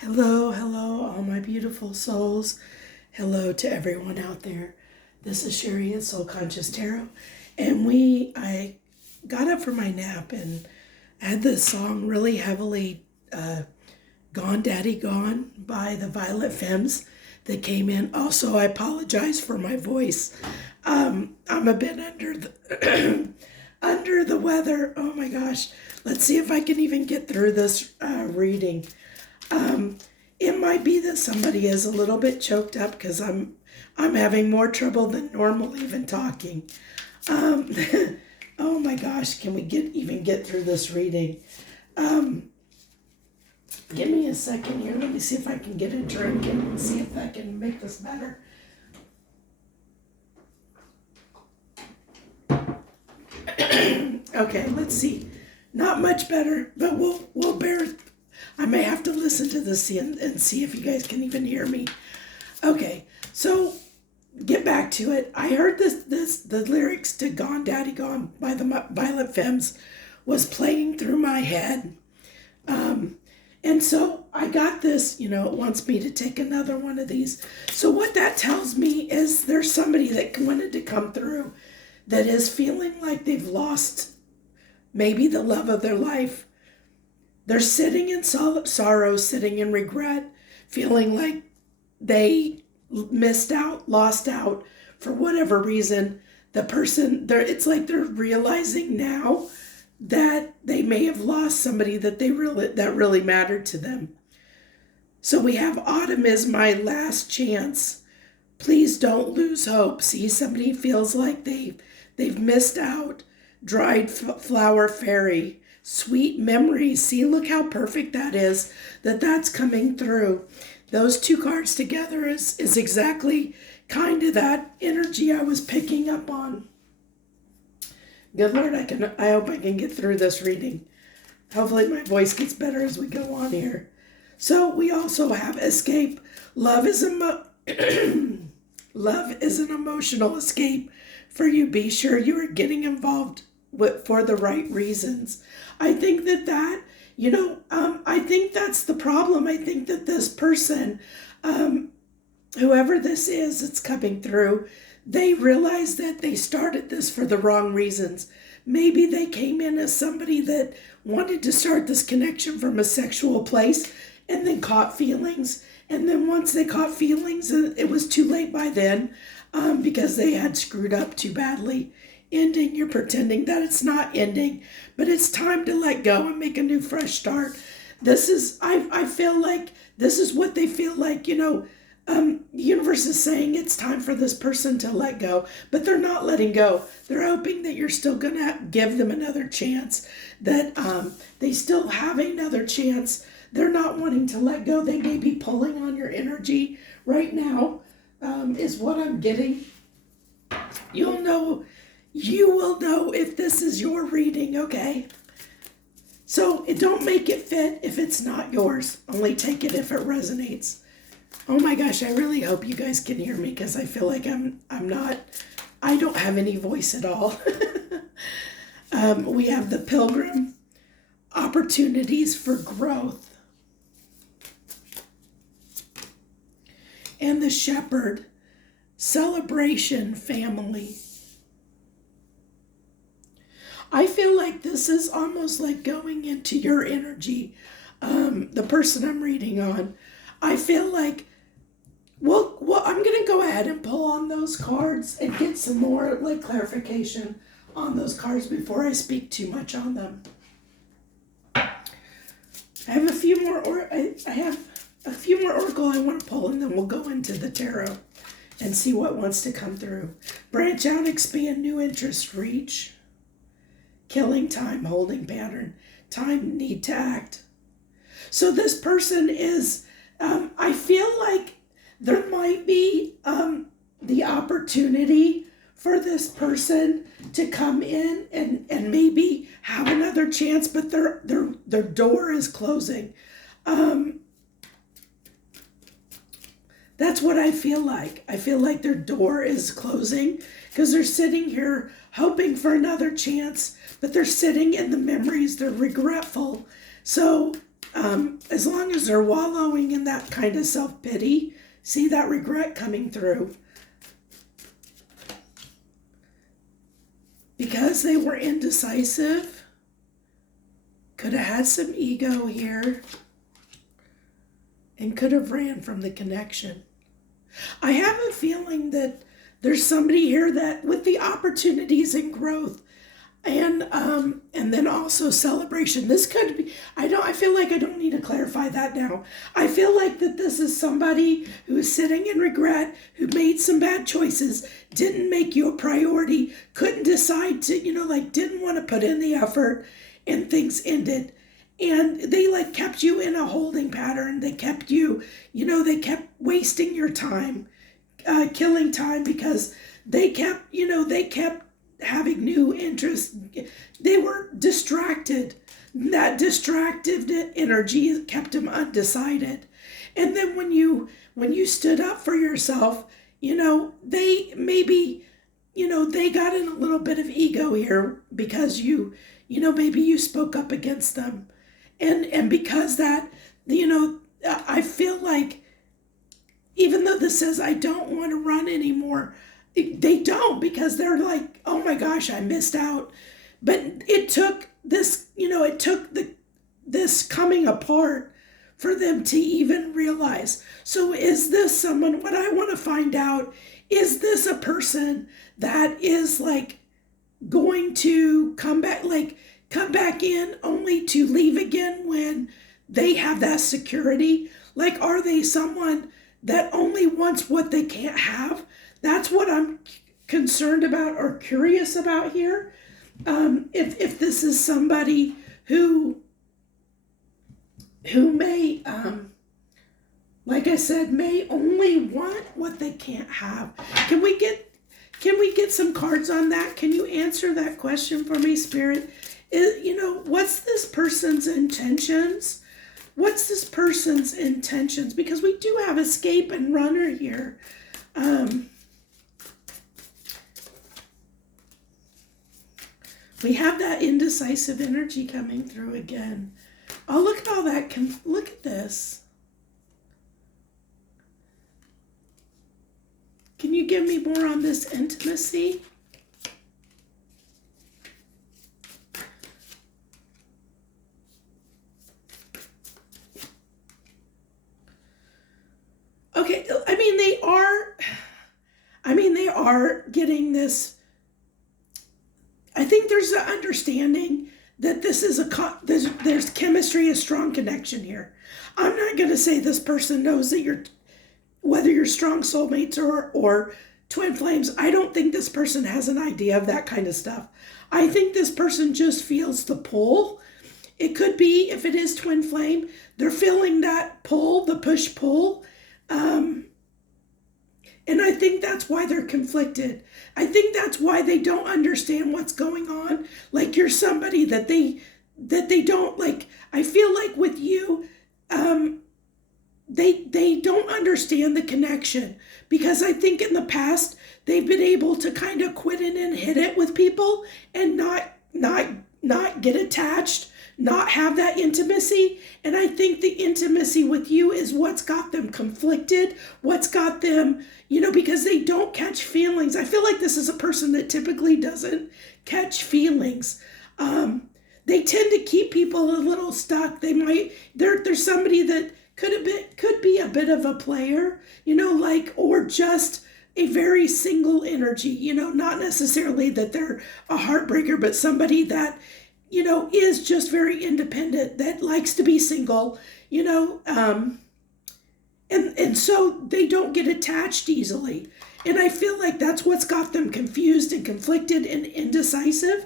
Hello, hello, all my beautiful souls. Hello to everyone out there. This is Sherry at Soul Conscious Tarot. And I got up from my nap and had this song really heavily, Gone Daddy Gone by the Violet Femmes that came in. Also, I apologize for my voice. I'm a bit under the weather. Oh my gosh. Let's see if I can even get through this reading. It might be that somebody is a little bit choked up because I'm having more trouble than normal even talking. Oh my gosh, can we get through this reading? Give me a second here. Let me see if I can get a drink and see if I can make this better. Okay, let's see. Not much better, but we'll bear. I may have to listen to this and see if you guys can even hear me. Okay, so get back to it. I heard the lyrics to "Gone Daddy Gone" by the Violet Femmes was playing through my head, and so I got this. It wants me to take another one of these. So what that tells me is there's somebody that wanted to come through that is feeling like they've lost maybe the love of their life. They're sitting in sorrow, sitting in regret, feeling like they missed out, lost out for whatever reason. It's like they're realizing now that they may have lost somebody that really mattered to them. So we have autumn is my last chance. Please don't lose hope. See, somebody feels like they've missed out. Dried flower fairy. Sweet memories. See, look how perfect that is, that's coming through. Those two cards together is exactly kind of that energy I was picking up on. Good Lord, I hope I can get through this reading. Hopefully my voice gets better as we go on here. So we also have escape. Love is love is an emotional escape for you. Be sure you are getting involved for the right reasons. I think I think that's the problem. I think that this person, whoever this is that's coming through, they realize that they started this for the wrong reasons. Maybe they came in as somebody that wanted to start this connection from a sexual place and then caught feelings. And then once they caught feelings, it was too late by then because they had screwed up too badly. Ending, you're pretending that it's not ending, but it's time to let go and make a new fresh start. I feel like this is what they feel like. The universe is saying it's time for this person to let go, but they're not letting go. They're hoping that you're still gonna give them another chance, that they still have another chance. They're not wanting to let go. They may be pulling on your energy right now, is what I'm getting. You will know if this is your reading, okay? So don't make it fit if it's not yours. Only take it if it resonates. Oh my gosh, I really hope you guys can hear me because I feel like I don't have any voice at all. We have the Pilgrim, opportunities for growth. And the Shepherd, celebration, family. I feel like this is almost like going into your energy. The person I'm reading on, I feel like, well, I'm going to go ahead and pull on those cards and get some more clarification on those cards before I speak too much on them. I have a few more, oracle I want to pull, and then we'll go into the tarot and see what wants to come through. Branch out, expand, new interest, reach. Killing time, holding pattern, time, need to act. So this person is, I feel like there might be the opportunity for this person to come in and maybe have another chance, but their door is closing. That's what I feel like. I feel like their door is closing because they're sitting here hoping for another chance, but they're sitting in the memories. They're regretful. So as long as they're wallowing in that kind of self-pity, see that regret coming through. Because they were indecisive, could have had some ego here, and could have ran from the connection. I have a feeling that there's somebody here that with the opportunities and growth and then also celebration. This could be, I feel like I don't need to clarify that now. I feel like that this is somebody who is sitting in regret, who made some bad choices, didn't make you a priority, couldn't decide to, didn't want to put in the effort, and things ended. And they kept you in a holding pattern. They kept you, they kept wasting your time, killing time, because they kept having new interests. They were distracted. That distracted energy kept them undecided. And then when you stood up for yourself, they maybe, they got in a little bit of ego here because maybe you spoke up against them. And because that, I feel like, even though this says I don't want to run anymore, they don't, because they're like, oh my gosh, I missed out. But it took this, this coming apart for them to even realize. So is this someone, what I want to find out, is this a person that is going to come back in only to leave again when they have that security? Are they someone that only wants what they can't have? That's what I'm concerned about or curious about here. If this is somebody who may, like I said, may only want what they can't have. Can we get some cards on that? Can you answer that question for me, Spirit? What's this person's intentions? What's this person's intentions? Because we do have escape and runner here. We have that indecisive energy coming through again. Oh, look at all that. Look at this. Can you give me more on this intimacy? Okay, they are getting this. I think there's an understanding that this is there's chemistry, a strong connection here. I'm not going to say this person knows that whether you're strong soulmates or twin flames. I don't think this person has an idea of that kind of stuff. I think this person just feels the pull. It could be, if it is twin flame, they're feeling that pull, the push-pull. And I think that's why they're conflicted. I think that's why they don't understand what's going on. You're somebody that they don't like. I feel like with you, they don't understand the connection, because I think in the past they've been able to kind of quit in and hit it with people and not get attached, not have that intimacy. And I think the intimacy with you is what's got them conflicted, what's got them, because they don't catch feelings. I feel like this is a person that typically doesn't catch feelings. They tend to keep people a little stuck. There's somebody that could be a bit of a player, or just a very single energy, not necessarily that they're a heartbreaker, but somebody that, is just very independent, that likes to be single, and so they don't get attached easily. And I feel like that's what's got them confused and conflicted and indecisive.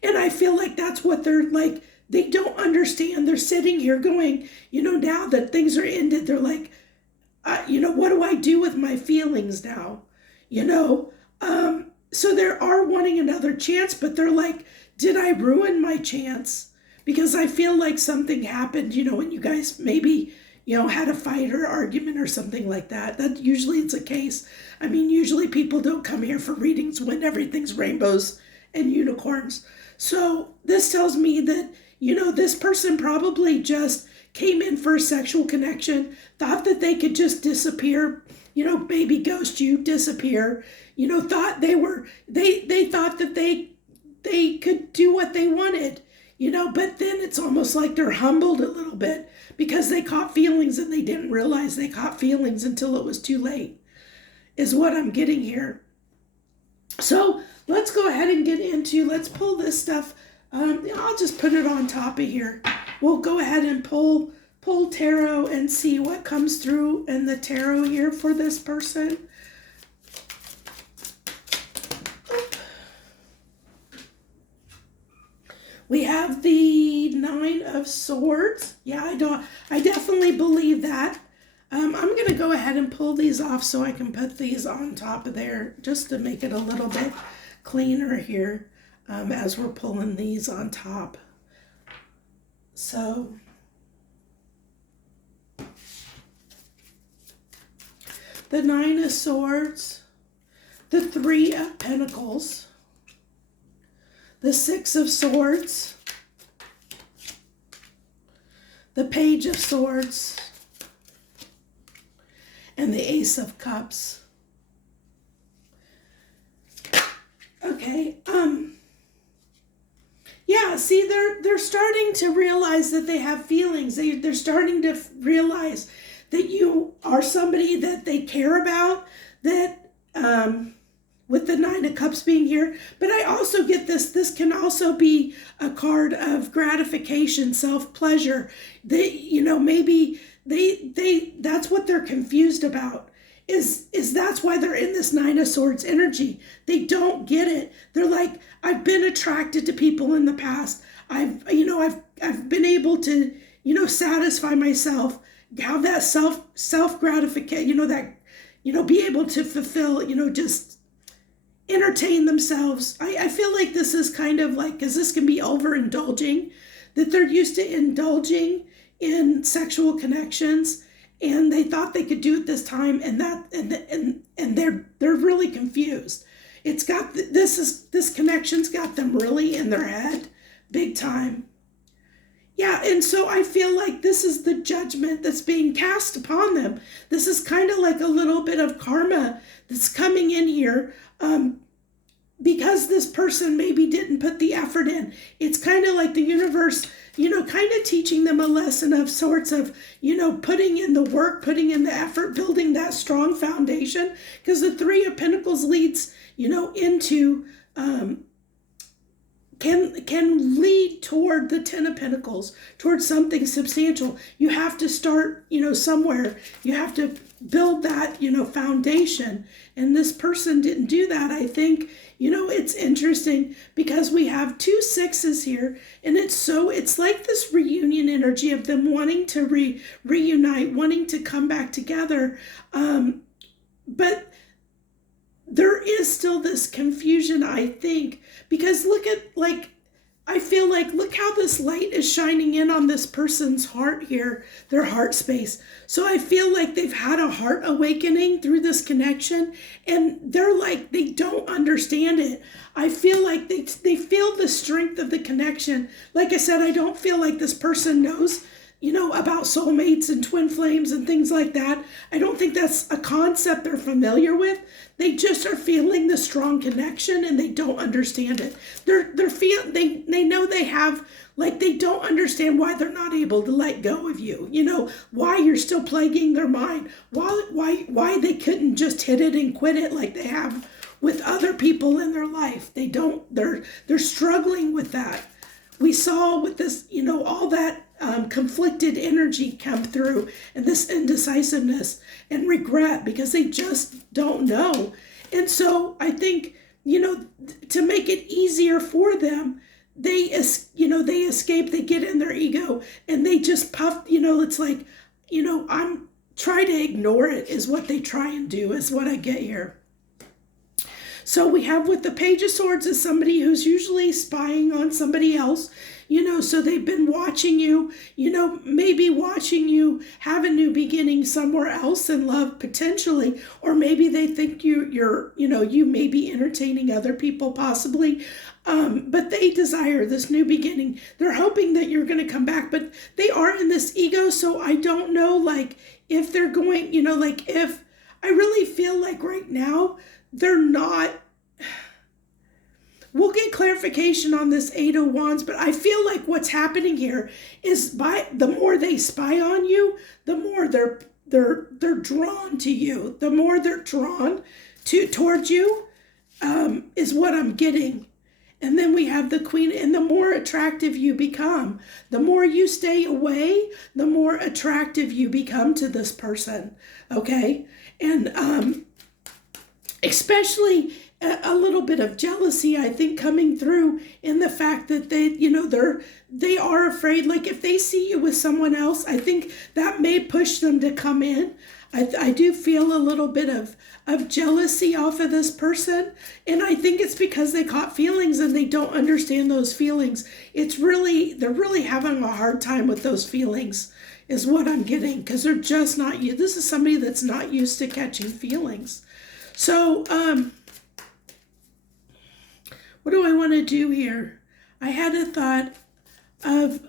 And I feel like that's what they're like. They don't understand. They're sitting here going, now that things are ended, they're like, what do I do with my feelings now? So they are wanting another chance, but they're like, did I ruin my chance? Because I feel like something happened, when you guys maybe, had a fight or argument or something like that. That usually it's a case. Usually people don't come here for readings when everything's rainbows and unicorns. So this tells me that, this person probably just came in for a sexual connection, thought that they could just disappear, baby ghost you, disappear, thought they thought that they could do what they wanted, but then it's almost like they're humbled a little bit because they caught feelings and they didn't realize they caught feelings until it was too late, is what I'm getting here. So let's go ahead and let's pull this stuff. I'll just put it on top of here. We'll go ahead and pull tarot and see what comes through in the tarot here for this person. We have the 9 of Swords. Yeah, I definitely believe that. I'm going to go ahead and pull these off so I can put these on top of there just to make it a little bit cleaner here as we're pulling these on top. So the 9 of Swords, the 3 of Pentacles, the 6 of Swords, the Page of Swords, and the Ace of Cups. Okay, yeah, see, they're starting to realize that they have feelings. They're starting to realize that you are somebody that they care about, that, with the 9 of Cups being here. But I also get this can also be a card of gratification, self-pleasure. Maybe that's what they're confused about. Is that's why they're in this 9 of Swords energy. They don't get it. They're like, I've been attracted to people in the past. I've been able to, satisfy myself, have that self gratification, be able to fulfill, just entertain themselves. I feel like this is kind of like, because this can be overindulging, that they're used to indulging in sexual connections, and they thought they could do it this time, and they're really confused. It's got this connection's got them really in their head, big time. Yeah, and so I feel like this is the judgment that's being cast upon them. This is kind of like a little bit of karma that's coming in here, because this person maybe didn't put the effort in. It's kind of like the universe, kind of teaching them a lesson of sorts of, putting in the work, putting in the effort, building that strong foundation. Because the 3 of Pentacles leads, into, can lead toward the 10 of Pentacles, towards something substantial. You have to start, somewhere. You have to build that, foundation. And this person didn't do that. I think, it's interesting because we have 2 6s here, and it's like this reunion energy of them wanting to reunite, wanting to come back together. But there is still this confusion, I think, because I feel like, look how this light is shining in on this person's heart here, their heart space. So I feel like they've had a heart awakening through this connection, and they're like, they don't understand it. I feel like they feel the strength of the connection. Like I said, I don't feel like this person knows, about soulmates and twin flames and things like that. I don't think that's a concept they're familiar with. They just are feeling the strong connection, and they don't understand it. They know they have, like, they don't understand why they're not able to let go of you. Why you're still plaguing their mind. Why they couldn't just hit it and quit it like they have with other people in their life. They're struggling with that. We saw with this, all that conflicted energy come through, and this indecisiveness and regret because they just don't know. And so I think, to make it easier for them, they escape, they get in their ego, and they just puff, it's like, I'm try to ignore it is what they try and do, is what I get here. So we have with the Page of Swords is somebody who's usually spying on somebody else, so they've been watching you, maybe watching you have a new beginning somewhere else in love potentially, or maybe they think you may be entertaining other people possibly. But they desire this new beginning. They're hoping that you're going to come back, but they are in this ego. So I don't know, like, if they're going, like, if I really feel like right now they're not. We'll get clarification on this Eight of Wands, but I feel like what's happening here is the more they spy on you, the more they're drawn to you. The more they're drawn towards you, is what I'm getting. And then we have the Queen, and the more attractive you become, the more you stay away, the more attractive you become to this person. Okay, and especially a little bit of jealousy, I think, coming through in the fact that they are afraid. Like, if they see you with someone else, I think that may push them to come in. I do feel a little bit of jealousy off of this person, and I think it's because they caught feelings and they don't understand those feelings. They're really having a hard time with those feelings, is what I'm getting, because they're just not used. This is somebody that's not used to catching feelings. So, what do I want to do here? I had a thought of,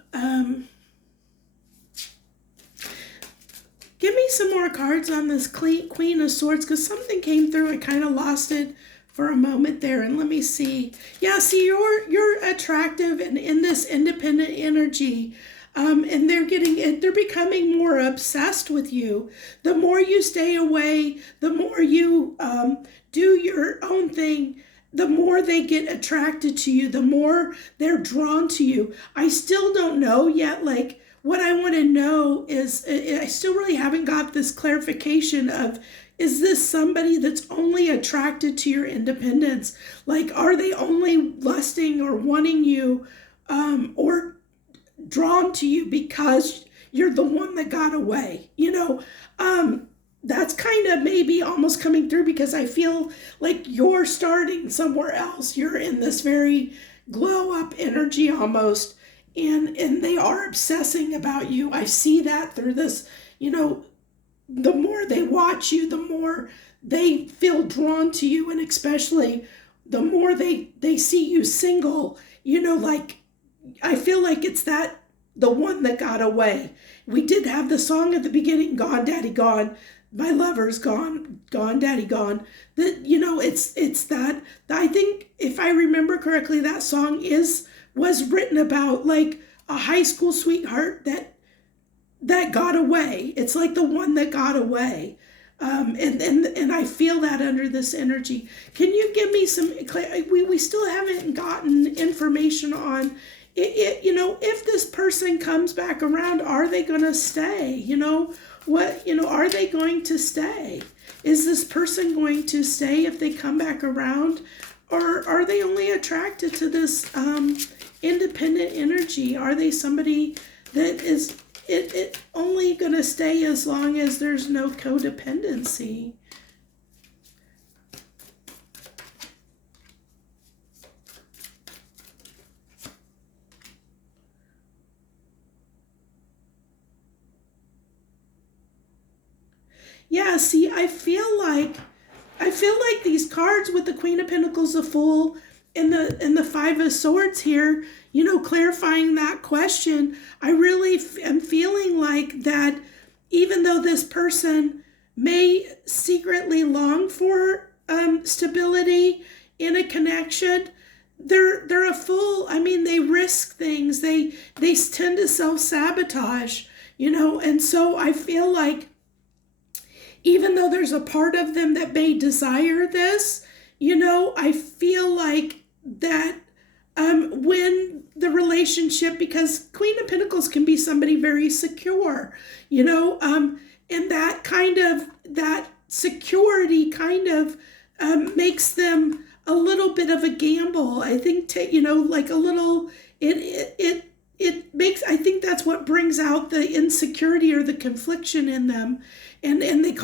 give me some more cards on this Queen of Swords, because something came through. I kind of lost it for a moment there, and let me see. Yeah, see, you're attractive and in this independent energy. And they're becoming more obsessed with you. The more you stay away, the more you do your own thing, the more they get attracted to you, the more they're drawn to you. I still don't know yet, like, what I want to know is, I still really haven't got this clarification of, is this somebody that's only attracted to your independence? Like, are they only lusting or wanting you, or drawn to you because you're the one that got away? That's kind of maybe almost coming through, because I feel like you're starting somewhere else. You're in this very glow up energy almost, and they are obsessing about you. I see that through this, the more they watch you, the more they feel drawn to you, and especially the more they see you single, like, I feel like it's the one that got away. We did have the song at the beginning, Gone Daddy Gone, my lover's gone, daddy gone. That, it's that, I think, if I remember correctly, that song was written about, like, a high school sweetheart that got away. It's like the one that got away. And I feel that under this energy. Can you give me some, we still haven't gotten information on if this person comes back around, are they going to stay? Are they going to stay? Is this person going to stay if they come back around? Or are they only attracted to this independent energy? Are they somebody that is it only going to stay as long as there's no codependency? Yeah, see, I feel like these cards with the Queen of Pentacles, the Fool, and the Five of Swords here, clarifying that question, I really am feeling like that even though this person may secretly long for stability in a connection, they're a fool. I mean, they risk things. They tend to self-sabotage, and so I feel like even though there's a part of them that may desire this, I feel like that when the relationship, because Queen of Pentacles can be somebody very secure, and that security kind of makes them a little bit of a gamble. I think, like a little, it makes, I think that's what brings out the insecurity or the confliction in them. And it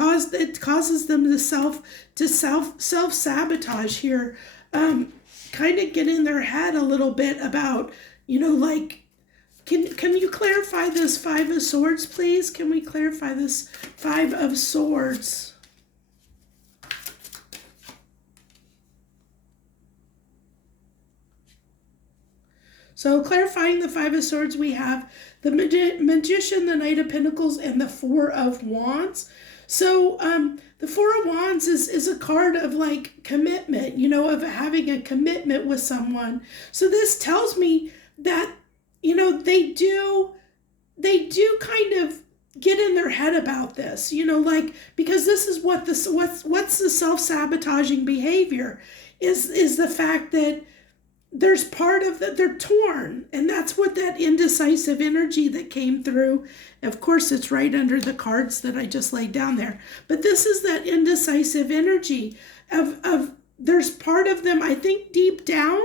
causes them to self-sabotage here, kind of get in their head a little bit about, like, can you clarify this Five of Swords, please? Can we clarify this Five of Swords? So clarifying the Five of Swords, we have the Magician, the Knight of Pentacles, and the Four of Wands. So the Four of Wands is a card of like commitment, of having a commitment with someone. So this tells me that, they do kind of get in their head about this, because this is what's the self-sabotaging behavior is the fact that there's part of that they're torn, and that's what that indecisive energy that came through. Of course, it's right under the cards that I just laid down there, but this is that indecisive energy of there's part of them, I think deep down,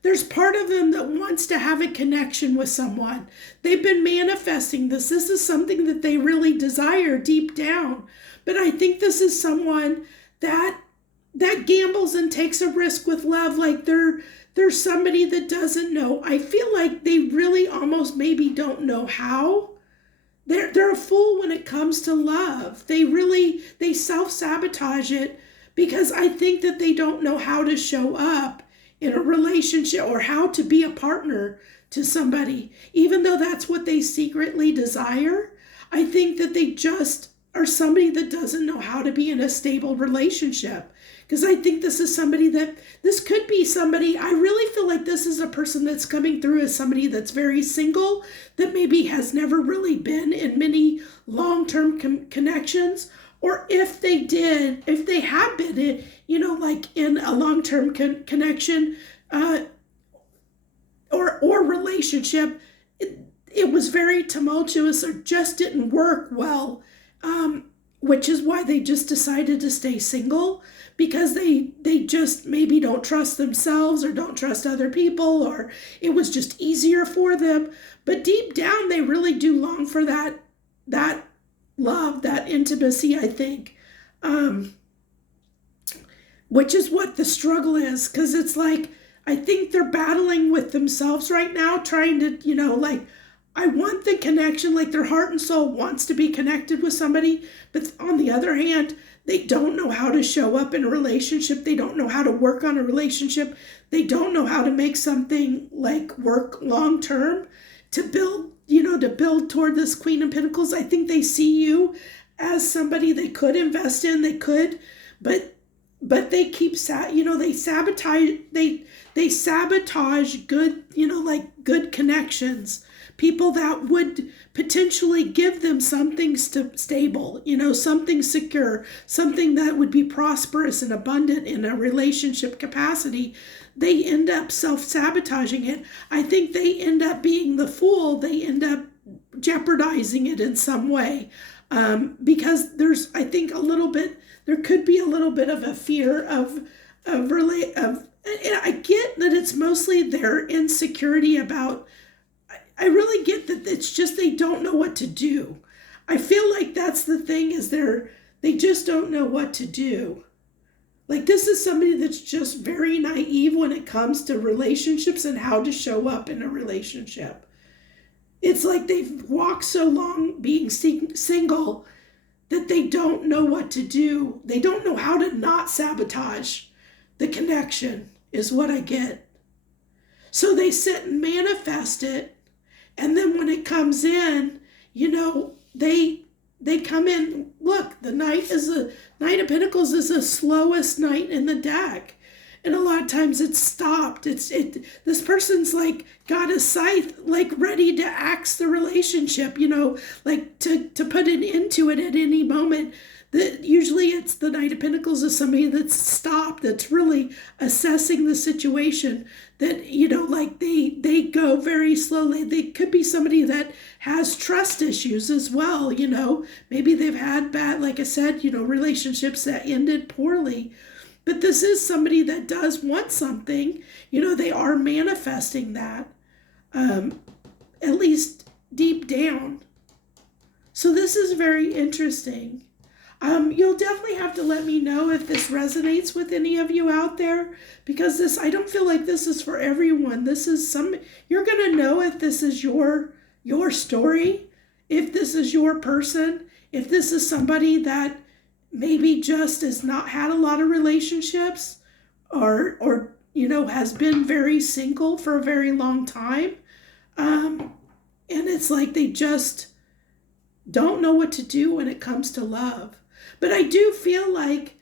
there's part of them that wants to have a connection with someone. They've been manifesting this. This is something that they really desire deep down. But I think this is someone that gambles and takes a risk with love. Like there's somebody that doesn't know. I feel like they really almost maybe don't know how. They're a fool when it comes to love. They self-sabotage it because I think that they don't know how to show up in a relationship or how to be a partner to somebody, even though that's what they secretly desire. I think that they just are somebody that doesn't know how to be in a stable relationship. Because I think this could be somebody, I really feel like this is a person that's coming through as somebody that's very single, that maybe has never really been in many long-term connections. Or if they have been in, like in a long-term connection or relationship, it was very tumultuous or just didn't work well, which is why they just decided to stay single, because they just maybe don't trust themselves or don't trust other people, or it was just easier for them. But deep down, they really do long for that love, that intimacy, I think, which is what the struggle is. Because it's like, I think they're battling with themselves right now, trying to, I want the connection, like their heart and soul wants to be connected with somebody, but on the other hand, they don't know how to show up in a relationship. They don't know how to work on a relationship. They don't know how to make something like work long term to build toward this Queen of Pentacles. I think they see you as somebody they could invest in, but they keep they sabotage good, good connections, people that would potentially give them something stable, something secure, something that would be prosperous and abundant in a relationship capacity. They end up self-sabotaging it. I think they end up being the fool. They end up jeopardizing it in some way, because I think there could be a little bit of a fear of I get that it's mostly their insecurity about, I really get that it's just they don't know what to do. I feel like that's the thing, is they just don't know what to do. Like, this is somebody that's just very naive when it comes to relationships and how to show up in a relationship. It's like they've walked so long being single that they don't know what to do. They don't know how to not sabotage the connection, is what I get. So they sit and manifest it, and then when it comes in, they come in. Look, the Knight of Pentacles is the slowest knight in the deck. And a lot of times it's stopped. This person's like got a scythe, like ready to axe the relationship, like to put an end to it at any moment. Usually it's the Knight of Pentacles is somebody that's stopped, that's really assessing the situation, that, like they go very slowly. They could be somebody that has trust issues as well, maybe they've had bad, like I said, relationships that ended poorly. But this is somebody that does want something, they are manifesting that, at least deep down. So this is very interesting. You'll definitely have to let me know if this resonates with any of you out there, because I don't feel like this is for everyone. This is you're going to know if this is your story, if this is your person, if this is somebody that maybe just has not had a lot of relationships, or has been very single for a very long time. And it's like they just don't know what to do when it comes to love. But I do feel like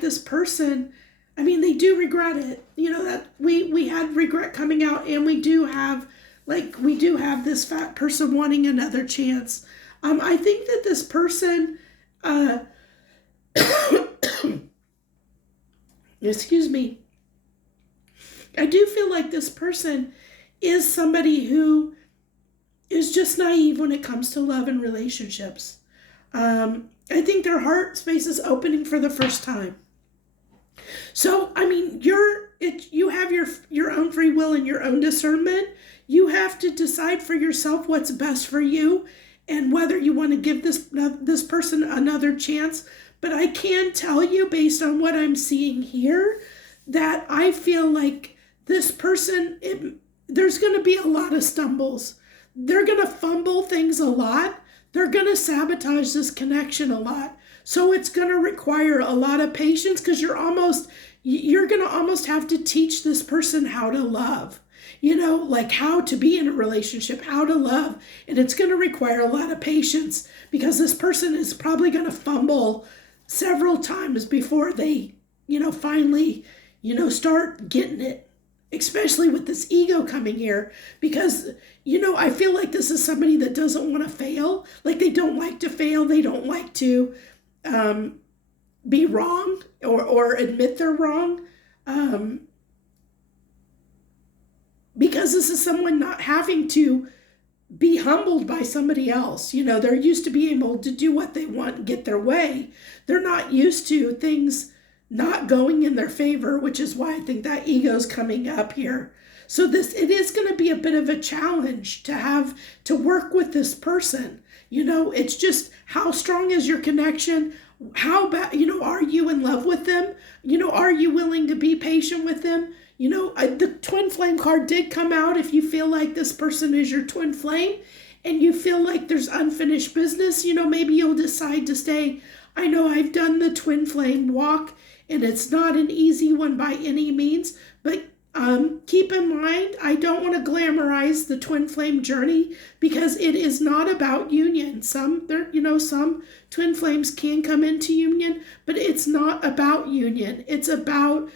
this person, they do regret it. That we had regret coming out, and we do have this fat person wanting another chance. I think that this person, excuse me, I do feel like this person is somebody who is just naive when it comes to love and relationships. I think their heart space is opening for the first time. So, you have your own free will and your own discernment. You have to decide for yourself what's best for you and whether you want to give this person another chance. But I can tell you, based on what I'm seeing here, that I feel like this person, there's going to be a lot of stumbles. They're going to fumble things a lot. They're going to sabotage this connection a lot. So it's going to require a lot of patience, because you're going to almost have to teach this person how to love, like how to be in a relationship, how to love. And it's going to require a lot of patience, because this person is probably going to fumble several times before they, finally, start getting it. Especially with this ego coming here, because, I feel like this is somebody that doesn't want to fail. Like, they don't like to fail. They don't like to be wrong or admit they're wrong. Because this is someone not having to be humbled by somebody else. They're used to being able to do what they want and get their way. They're not used to things not going in their favor, which is why I think that ego's coming up here. So it is going to be a bit of a challenge to have to work with this person. It's just, how strong is your connection? How bad, are you in love with them? Are you willing to be patient with them? The twin flame card did come out. If you feel like this person is your twin flame and you feel like there's unfinished business, maybe you'll decide to stay. I know I've done the twin flame walk, and it's not an easy one by any means, but keep in mind, I don't want to glamorize the twin flame journey, because it is not about union. Some twin flames can come into union, but it's not about union. It's about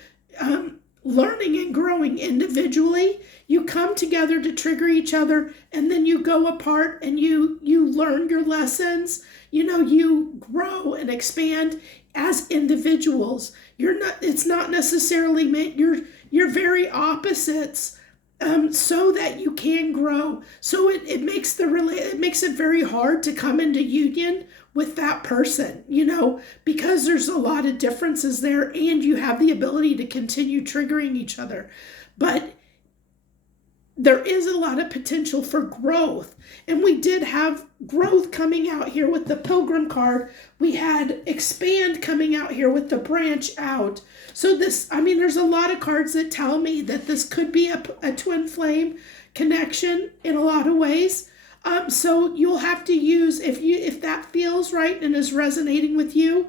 learning and growing individually. You come together to trigger each other, and then you go apart and you learn your lessons. You grow and expand as individuals. It's not necessarily meant you're very opposites, so that you can grow. So it makes it very hard to come into union with that person, because there's a lot of differences there, and you have the ability to continue triggering each other. But there is a lot of potential for growth. And we did have growth coming out here with the Pilgrim card. We had expand coming out here with the branch out. So there's a lot of cards that tell me that this could be a twin flame connection in a lot of ways. So you'll have to use, if that feels right and is resonating with you,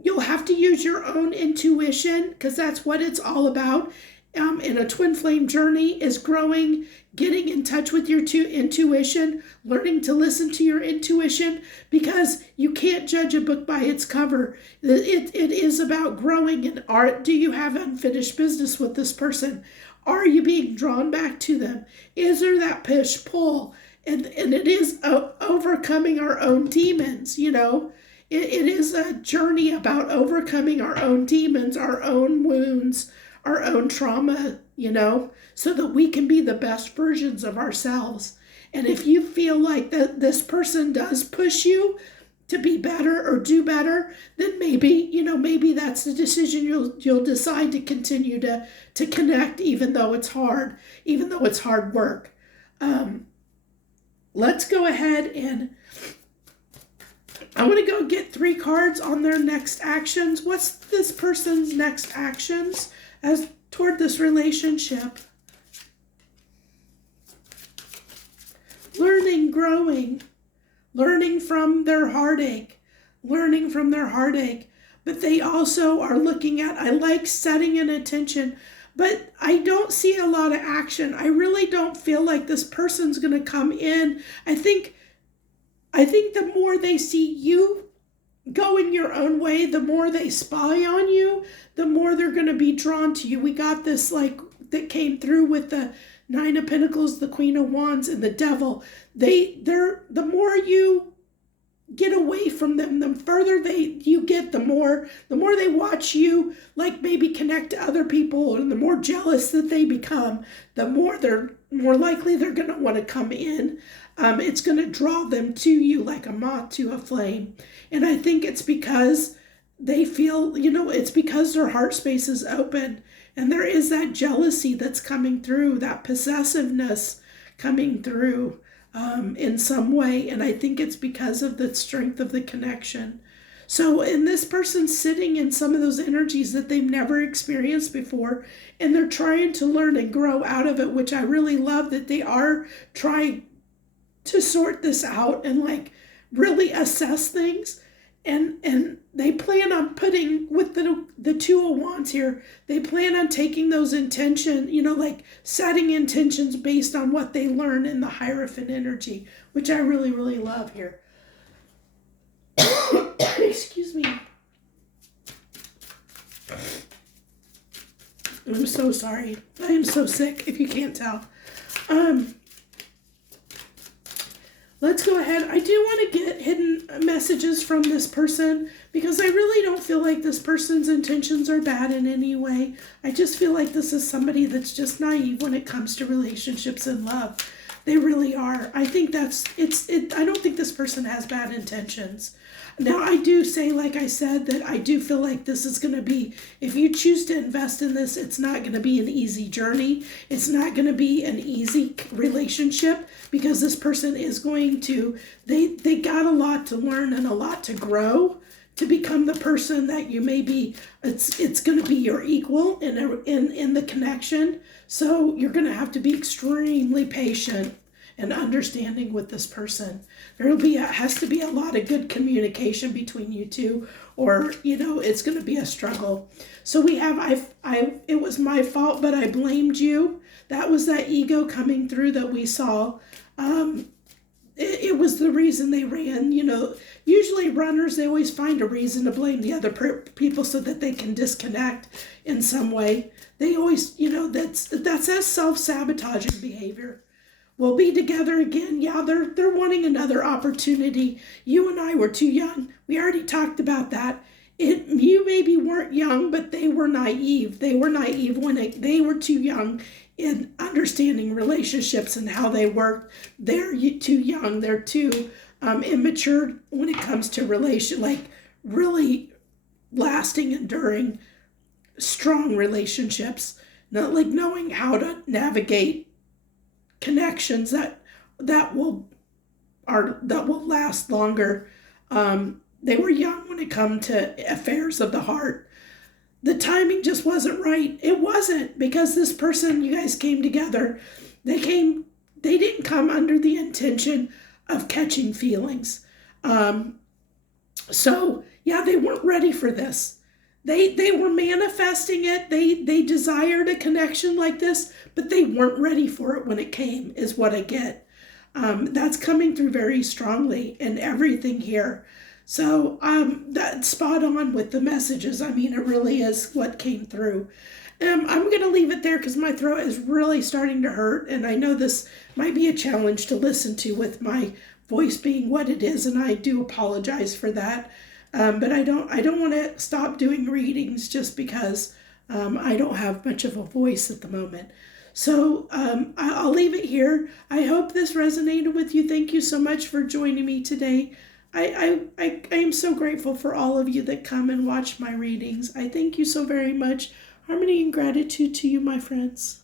you'll have to use your own intuition, because that's what it's all about. In a twin flame journey is growing, getting in touch with your intuition, learning to listen to your intuition, because you can't judge a book by its cover. It is about growing. And do you have unfinished business with this person? Are you being drawn back to them? Is there that push-pull? And it is overcoming our own demons, It is a journey about overcoming our own demons, our own wounds, our own trauma, so that we can be the best versions of ourselves. And if you feel like that this person does push you to be better or do better, then maybe that's the decision you'll decide to continue to connect, even though it's hard work. Let's go ahead, and I want to go get 3 cards on their next actions. What's this person's next actions as toward this relationship? Learning, growing, learning from their heartache, but they also are looking at, I like setting an intention, but I don't see a lot of action. I really don't feel like this person's going to come in. I think the more they see you going your own way, the more they spy on you, the more they're going to be drawn to you. We got this like that came through with the Nine of Pentacles, the Queen of Wands, and the Devil. They're the more you get away from them, the further you get, the more they watch you like maybe connect to other people, and the more jealous that they become, the more likely they're going to want to come in. It's going to draw them to you like a moth to a flame. And I think it's because they feel, it's because their heart space is open, and there is that jealousy that's coming through, that possessiveness coming through in some way. And I think it's because of the strength of the connection. So, in this person sitting in some of those energies that they've never experienced before, and they're trying to learn and grow out of it, which I really love that they are trying to sort this out and like really assess things. And they plan on putting, with the Two of Wands here, they plan on taking those intentions, like setting intentions based on what they learn in the Hierophant energy, which I really, really love here. Excuse me. I'm so sorry. I am so sick, if you can't tell. Let's go ahead. I do want to get hidden messages from this person because I really don't feel like this person's intentions are bad in any way. I just feel like this is somebody that's just naive when it comes to relationships and love. They really are. I think I don't think this person has bad intentions. Now, I do say, like I said, that I do feel like this is going to be, if you choose to invest in this, it's not going to be an easy journey. It's not going to be an easy relationship because this person is going to, they got a lot to learn and a lot to grow to become the person that you may be. It's going to be your equal in the connection. So you're going to have to be extremely patient and understanding with this person. Has to be a lot of good communication between you two, or it's going to be a struggle. So we have it was my fault, but I blamed you. That was that ego coming through that we saw. It was the reason they ran. Usually runners, they always find a reason to blame the other people so that they can disconnect in some way. They always, that's that self-sabotaging behavior. We'll be together again. Yeah, they're wanting another opportunity. You and I were too young. We already talked about that. You maybe weren't young, but they were naive. They were naive when they were too young in understanding relationships and how they work. They're too young. They're too immature when it comes to like really lasting, enduring, strong relationships. Not like knowing how to navigate connections that will last longer. They were young when it come to affairs of the heart. The timing just wasn't right. It wasn't, because this person, you guys came together. They didn't come under the intention of catching feelings. So yeah, they weren't ready for this. They were manifesting it. They desired a connection like this, but they weren't ready for it when it came, is what I get. That's coming through very strongly in everything here. So that's spot on with the messages. I mean, it really is what came through. I'm going to leave it there because my throat is really starting to hurt, and I know this might be a challenge to listen to with my voice being what it is, and I do apologize for that. But I don't want to stop doing readings just because I don't have much of a voice at the moment. So I'll leave it here. I hope this resonated with you. Thank you so much for joining me today. I am so grateful for all of you that come and watch my readings. I thank you so very much. Harmony and gratitude to you, my friends.